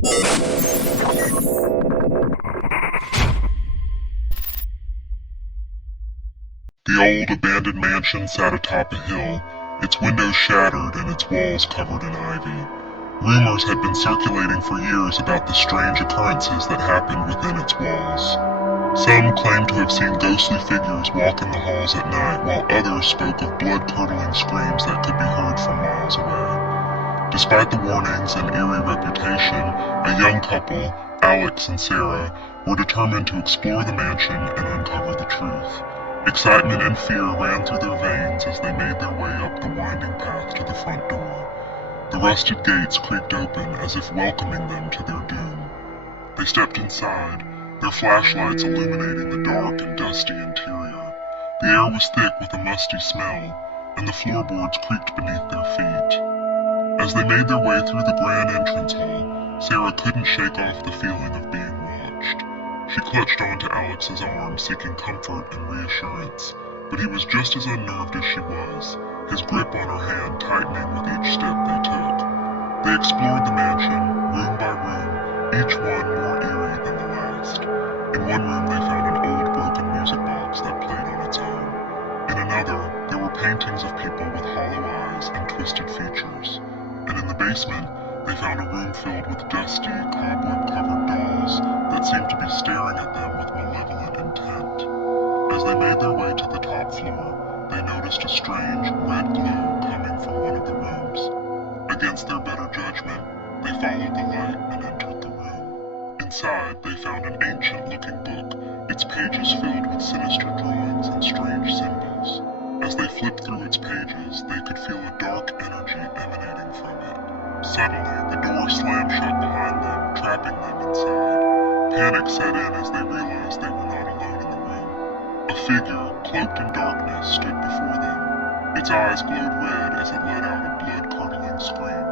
The old abandoned mansion sat atop a hill, its windows shattered and its walls covered in ivy. Rumors had been circulating for years about the strange occurrences that happened within its walls. Some claimed to have seen ghostly figures walk in the halls at night, while others spoke of blood-curdling screams that could be heard from miles away. Despite the warnings and eerie reputation, a young couple, Alex and Sarah, were determined to explore the mansion and uncover the truth. Excitement and fear ran through their veins as they made their way up the winding path to the front door. The rusted gates creaked open as if welcoming them to their doom. They stepped inside, their flashlights illuminating the dark and dusty interior. The air was thick with a musty smell, and the floorboards creaked beneath their feet. As they made their way through the grand entrance hall, Sarah couldn't shake off the feeling of being watched. She clutched onto Alex's arm, seeking comfort and reassurance, but he was just as unnerved as she was, his grip on her hand tightening with each step they took. They explored the mansion, room by room, each one more eerie than the last. In one room they found an old broken music box that played on its own. In another, there were paintings of people with hollow eyes and twisted features. And in the basement, they found a room filled with dusty, cobweb-covered dolls that seemed to be staring at them with malevolent intent. As they made their way to the top floor, they noticed a strange, red glow coming from one of the rooms. Against their better judgment, they followed the light and entered the room. Inside, they found an ancient-looking book, its pages filled with sinister drawings and strange symbols. As they flipped through its pages, they could feel a dark energy emanating from it. Suddenly, the door slammed shut behind them, trapping them inside. Panic set in as they realized they were not alone in the room. A figure, cloaked in darkness, stood before them. Its eyes glowed red as it let out a blood-curdling scream.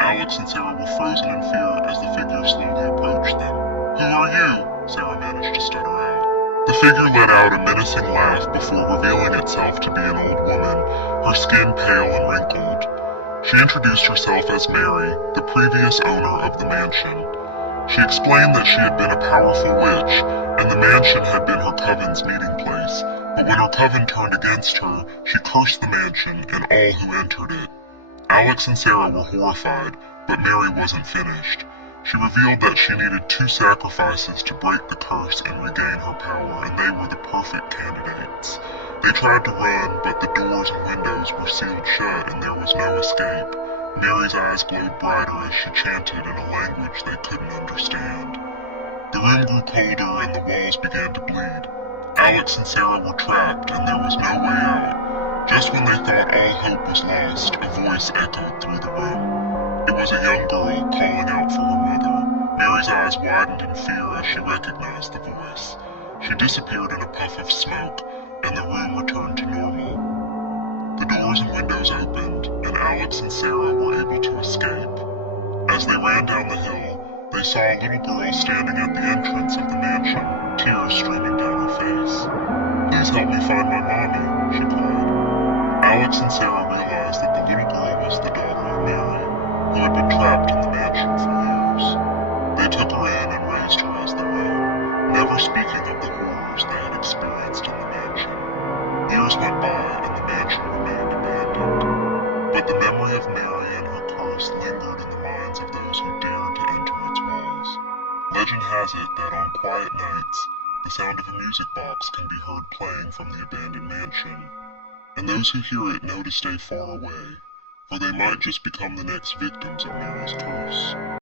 Alex and Sarah were frozen in fear as the figure slowly approached them. "Who are you?" Sarah managed to stutter out. The figure let out a menacing laugh before revealing itself to be an old woman, her skin pale and wrinkled. She introduced herself as Mary, the previous owner of the mansion. She explained that she had been a powerful witch, and the mansion had been her coven's meeting place, but when her coven turned against her, she cursed the mansion and all who entered it. Alex and Sarah were horrified, but Mary wasn't finished. She revealed that she needed 2 sacrifices to break the curse and regain her power, and they were the perfect candidates. They tried to run, but the doors and windows were sealed shut and there was no escape. Mary's eyes glowed brighter as she chanted in a language they couldn't understand. The room grew colder and the walls began to bleed. Alex and Sarah were trapped and there was no way out. Just when they thought all hope was lost, a voice echoed through the room. It was a young girl calling out for her mother. Mary's eyes widened in fear as she recognized the voice. She disappeared in a puff of smoke, and the room returned to normal. The doors and windows opened, and Alex and Sarah were able to escape. As they ran down the hill, they saw a little girl standing at the entrance of the mansion, tears streaming down her face. "Please help me find my mommy," she cried. Alex and Sarah realized that the little girl was the daughter of Mary, who had been trapped in the mansion for years. They took her in and raised her as their own, never speaking of the horrors they had experienced in the mansion. Years went by and the mansion remained abandoned, but the memory of Mary and her curse lingered in the minds of those who dared to enter its walls. Legend has it that on quiet nights, the sound of a music box can be heard playing from the abandoned mansion, and those who hear it know to stay far away, for they might just become the next victims of Mary's curse.